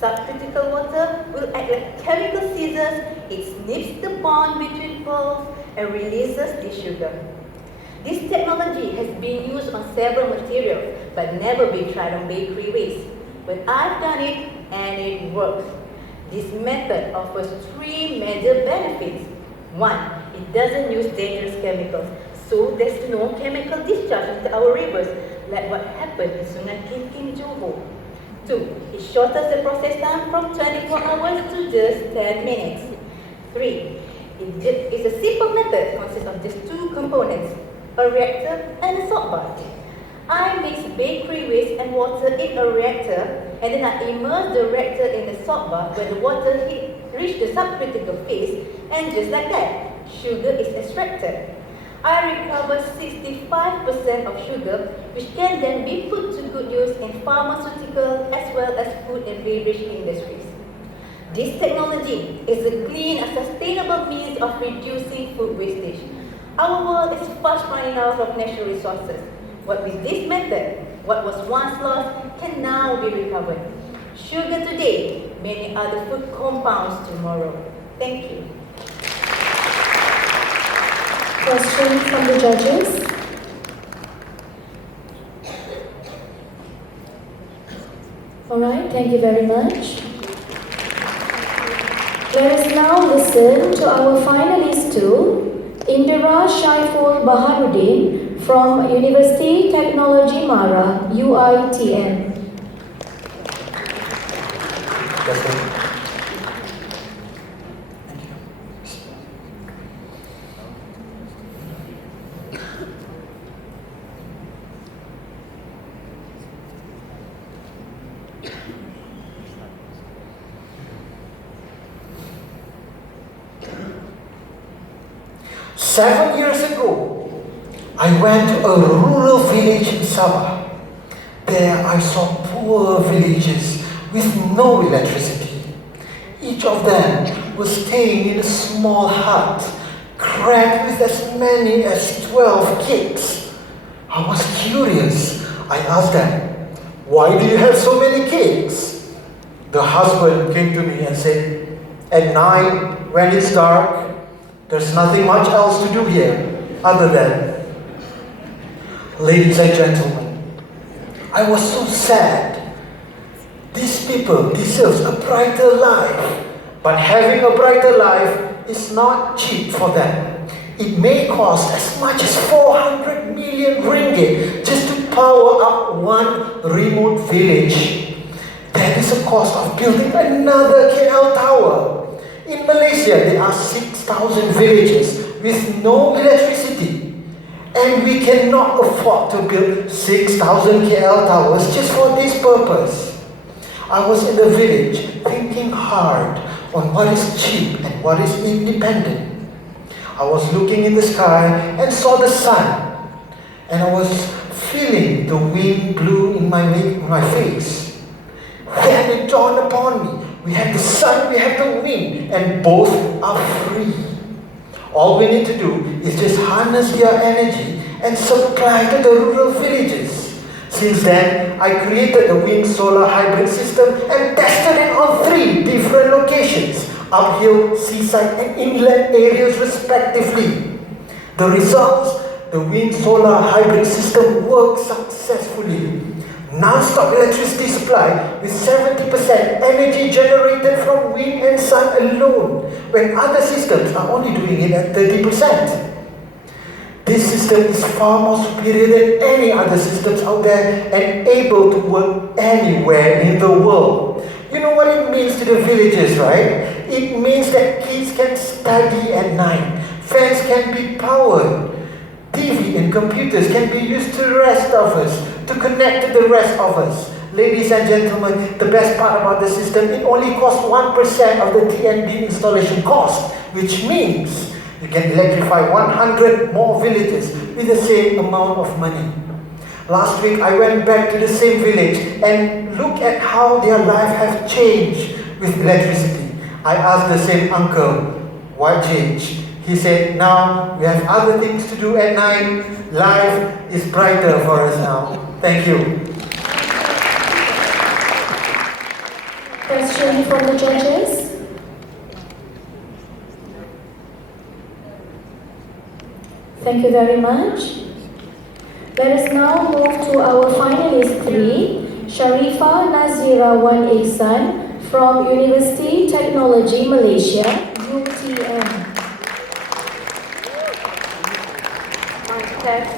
subcritical water will act like chemical scissors. It snips the bond between pearls and releases the sugar. This technology has been used on several materials but never been tried on bakery waste. But I've done it and it works. This method offers 3 major benefits. 1. It doesn't use dangerous chemicals, so there's no chemical discharge into our rivers like what happened in Sungai Kim Johor. 2. It shortens the process time from 24 hours to just 10 minutes. 3. It's a simple method, consists of just 2 components, a reactor and a salt bath. I mix bakery waste and water in a reactor, and then I immerse the reactor in the salt bath where the water reaches the subcritical phase, and just like that, sugar is extracted. I recover 65% of sugar, which can then be put to good use in pharmaceutical as well as food and beverage industries. This technology is a clean and sustainable means of reducing food wastage. Our world is fast running out of natural resources. But with this method, what was once lost can now be recovered. Sugar today, many other food compounds tomorrow. Thank you. Questions from the judges? Alright, thank you very much. Let us now listen to our finalist two, Indira Shaiful Baharuddin from University Technology Mara, UITM. Seven years ago, I went to a rural village in Sabah. There I saw poor villagers with no electricity. Each of them was staying in a small hut, crammed with as many as 12 kids. I was curious. I asked them, "Why do you have so many kids?" The husband came to me and said, "At night, when it's dark, there's nothing much else to do here other than..." Ladies and gentlemen, I was so sad. These people deserve a brighter life, but having a brighter life is not cheap for them. It may cost as much as 400 million ringgit just to power up one remote village. That is the cost of building another KL tower. In Malaysia, there are 6,000 villages with no electricity, and we cannot afford to build 6,000 KL towers just for this purpose. I was in the village thinking hard on what is cheap and what is independent. I was looking in the sky and saw the sun, and I was feeling the wind blow in my face. Then it dawned upon me, we have the sun, we have the wind, and both are free. All we need to do is just harness their energy and supply to the rural villages. Since then, I created the wind solar hybrid system and tested it on 3 different locations, uphill, seaside, and inland areas respectively. The results, the wind solar hybrid system worked successfully. Non-stop electricity supply with 70% energy generated from wind and sun alone, when other systems are only doing it at 30%. This system is far more superior than any other systems out there and able to work anywhere in the world. You know what it means to the villagers, right? It means that kids can study at night, fans can be powered, TV and computers can be used to the rest of us, to connect to the rest of us. Ladies and gentlemen, the best part about the system, it only costs 1% of the TNB installation cost, which means you can electrify 100 more villages with the same amount of money. Last week, I went back to the same village and look at how their life has changed with electricity. I asked the same uncle, "What changed?" He said, "Now we have other things to do at night. Life is brighter for us now." Thank you. Question from the judges. Thank you very much. Let us now move to our finalist 3, Sharifah Nazira Wan Ihsan from University Technology Malaysia, UTM. Mind test.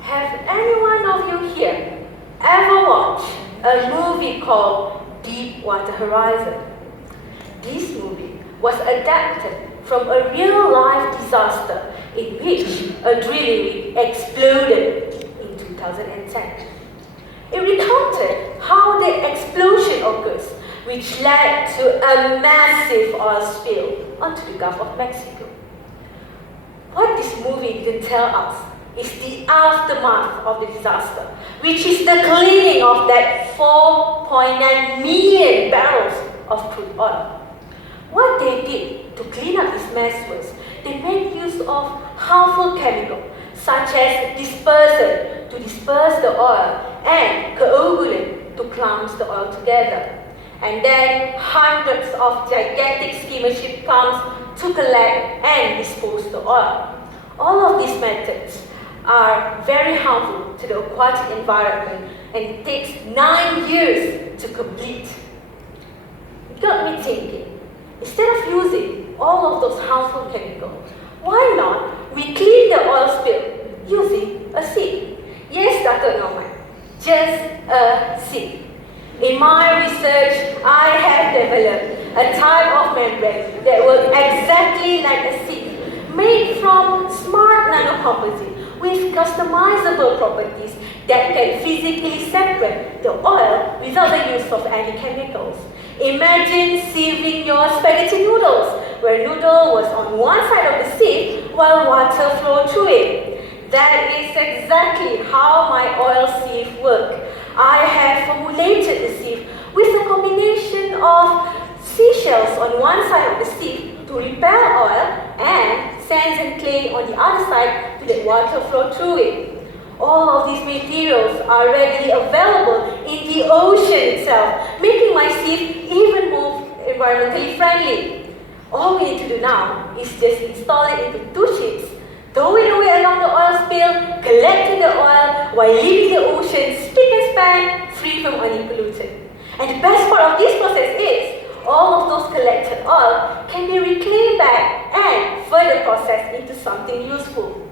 Have any one of you here ever watched a movie called Deepwater Horizon? This movie was adapted from a real-life disaster in which a drilling rig exploded in 2010. It recounted how the explosion occurs, which led to a massive oil spill onto the Gulf of Mexico. What this movie didn't tell us is the aftermath of the disaster, which is the cleaning of that 4.9 million barrels of crude oil. What they did to clean up this mess was they made use of harmful chemicals such as dispersant to disperse the oil and coagulant to clump the oil together. And then hundreds of gigantic skimmer ship pumps to collect and dispose the oil. All of these methods are very harmful to the aquatic environment and it takes 9 years to complete. It got me thinking, instead of using all of those harmful chemicals, why not we clean the oil spill using a sieve? Yes, Dr. Norman, just a sieve. In my research, I have developed a type of membrane that works exactly like a sieve, made from smart nanocomposite with customizable properties that can physically separate the oil without the use of any chemicals. Imagine sieving your spaghetti noodles, where noodle was on one side of the sieve while water flowed through it. That is exactly how my oil sieve works. I have formulated the sieve with a combination of seashells on one side of the sieve to repel oil and sands and clay on the other side to let water flow through it. All of these materials are readily available in the ocean itself, making my sieve even more environmentally friendly. All we need to do now is just install it into 2 ships, tow it away along the oil spill, collecting the oil while leaving the ocean spick and span, free from any pollutant. And the best part of this process is, all of those collected oil can be reclaimed back and further processed into something useful.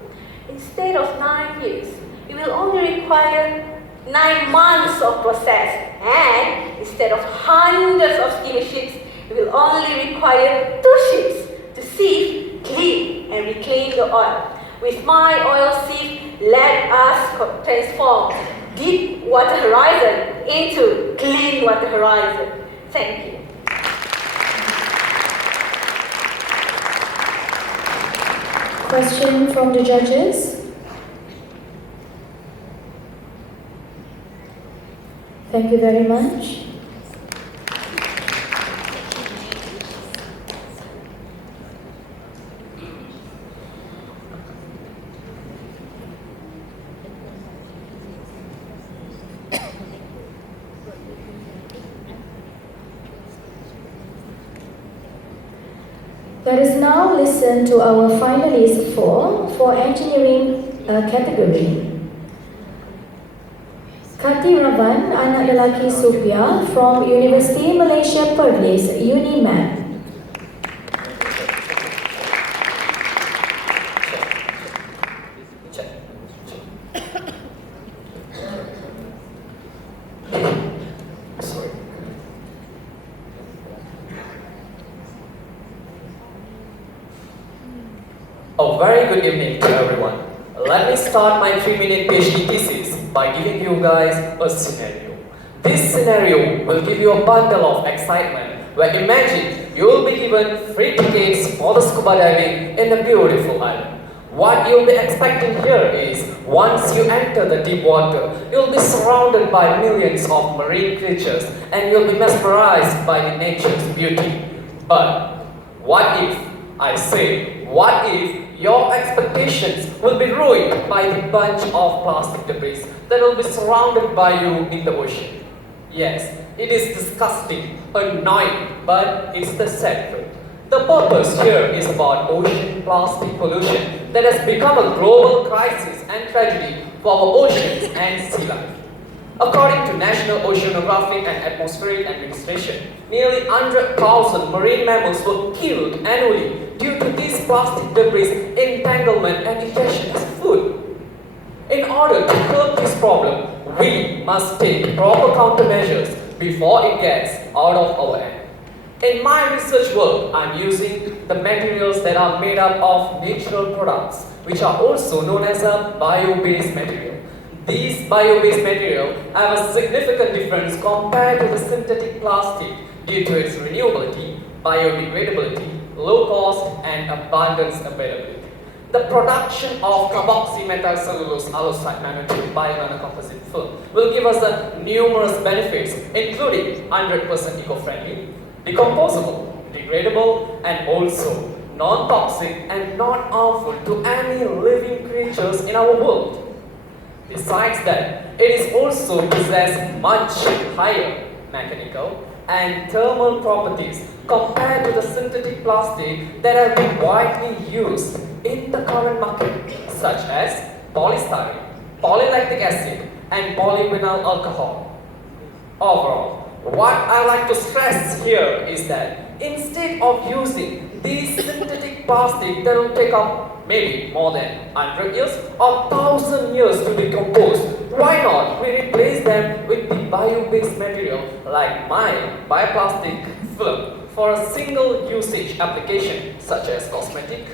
Instead of 9 years, it will only require 9 months of process, and instead of hundreds of skimmer ships, it will only require 2 ships to sieve, clean, and reclaim the oil. With my oil sieve, let us transform Deepwater Horizon into Clean Water Horizon. Thank you. Question from the judges. Thank you very much. Let us now listen to our finalist 4 for engineering category. Kati Ravan, anak lelaki Sophia from University Malaysia Perlis, UNIMAP. A very good evening to everyone. Let me start my 3-minute PhD thesis by giving you guys a scenario. This scenario will give you a bundle of excitement where imagine you will be given free tickets for the scuba diving in a beautiful island. What you'll be expecting here is Once you enter the deep water, you'll be surrounded by millions of marine creatures and you'll be mesmerized by the nature's beauty. But what if, I say, what if your expectations will be ruined by the bunch of plastic debris that will be surrounded by you in the ocean? Yes, it is disgusting, annoying, but it's the sad truth. The purpose here is about ocean plastic pollution that has become a global crisis and tragedy for our oceans and sea life. According to National Oceanographic and Atmospheric Administration, nearly 100,000 marine mammals were killed annually due to these plastic debris entanglement and ingestion as food. In order to curb this problem, we must take proper countermeasures before it gets out of our hand. In my research work, I'm using the materials that are made up of natural products, which are also known as a bio-based material. These bio-based materials have a significant difference compared to the synthetic plastic due to its renewability, biodegradability, low cost, and abundance availability. The production of carboxymethylcellulose alloside nanotube bio-nanocomposite film will give us numerous benefits, including 100% eco-friendly, decomposable, degradable, and also non-toxic and not harmful to any living creatures in our world. Besides that, it is also possess much higher mechanical and thermal properties compared to the synthetic plastic that have been widely used in the current market, such as polystyrene, polylactic acid, and polyvinyl alcohol. Overall, what I like to stress here is that instead of using these synthetic plastic that will take up maybe more than 100 years or 1,000 years to decompose, why not we replace them with the bio-based material like my bioplastic film for a single usage application such as cosmetic,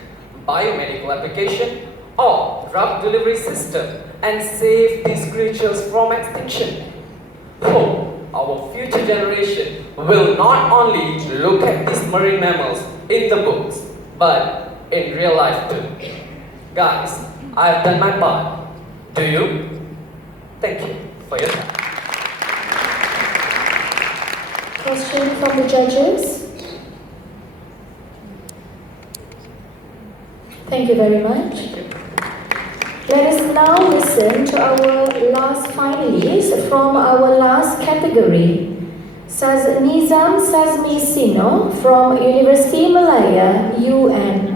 biomedical application, or drug delivery system and save these creatures from extinction. Hope our future generation will not only look at these marine mammals in the books, but in real life too. Guys, I've done my part. Do you? Thank you for your time. Question from the judges. Thank you very much. Let us now listen to our last finalist from our last category. Nizam Sazmi Sino from University Malaya, UN.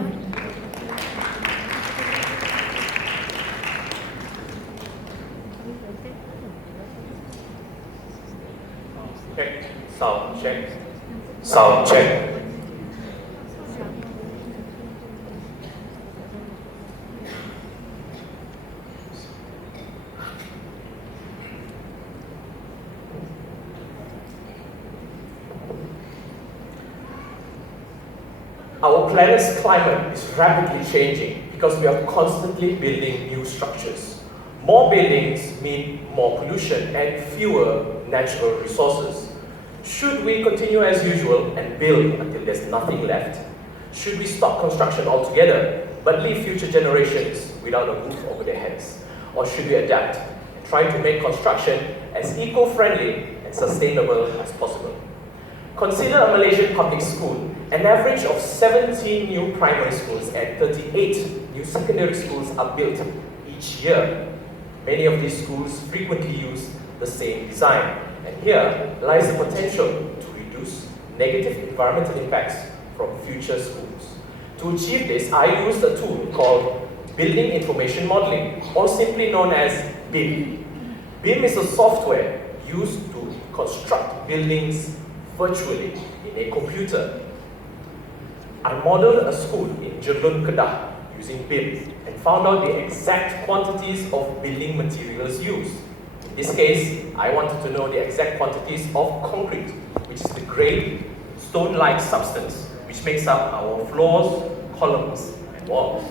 Check, sound check, sound check. Our planet's climate is rapidly changing because we are constantly building new structures. More buildings mean more pollution and fewer natural resources. Should we continue as usual and build until there's nothing left? Should we stop construction altogether but leave future generations without a roof over their heads? Or should we adapt and try to make construction as eco-friendly and sustainable as possible? Consider a Malaysian public school. An average of 17 new primary schools and 38 new secondary schools are built each year. Many of these schools frequently use the same design, and here lies the potential to reduce negative environmental impacts from future schools. To achieve this, I used a tool called Building Information Modeling, or simply known as BIM. BIM is a software used to construct buildings virtually in a computer. I modeled a school in Jerlun, Kedah using BIM and found out the exact quantities of building materials used. In this case, I wanted to know the exact quantities of concrete, which is the grey, stone-like substance which makes up our floors, columns, and walls.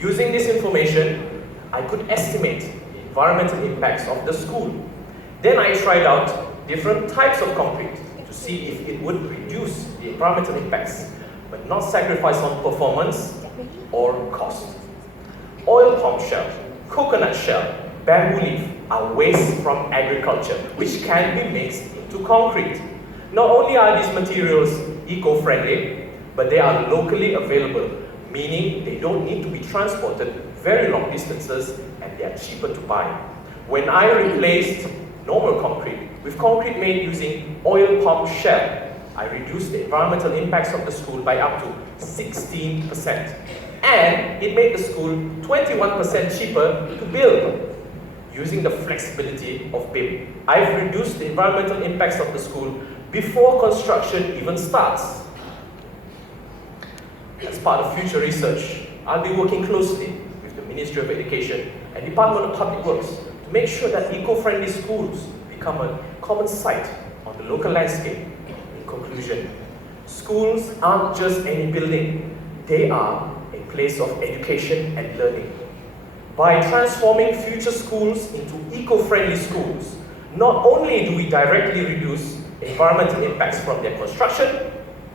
Using this information, I could estimate the environmental impacts of the school. Then I tried out different types of concrete to see if it would reduce the environmental impacts but not sacrifice on performance or cost. Oil palm shell, Coconut shell, bamboo leaf are waste from agriculture, which can be mixed into concrete. Not only are these materials eco-friendly, but they are locally available, meaning they don't need to be transported very long distances and they are cheaper to buy. When I replaced normal concrete with concrete made using oil palm shell, I reduced the environmental impacts of the school by up to 16%. And it made the school 21% cheaper to build. Using the flexibility of BIM, I've reduced the environmental impacts of the school before construction even starts. As part of future research, I'll be working closely with the Ministry of Education and Department of Public Works to make sure that eco-friendly schools become a common sight on the local landscape. In conclusion, schools aren't just any building, they are a place of education and learning. By transforming future schools into eco-friendly schools, not only do we directly reduce environmental impacts from their construction,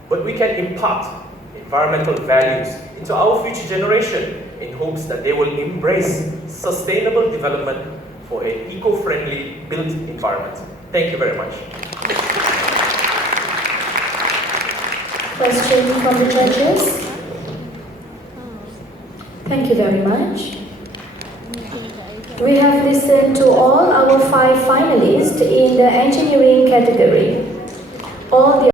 but we can impart environmental values into our future generation in hopes that they will embrace sustainable development for an eco-friendly built environment. Thank you very much. Question from the judges? Thank you very much. We have listened to all our 5 finalists in the engineering category. All the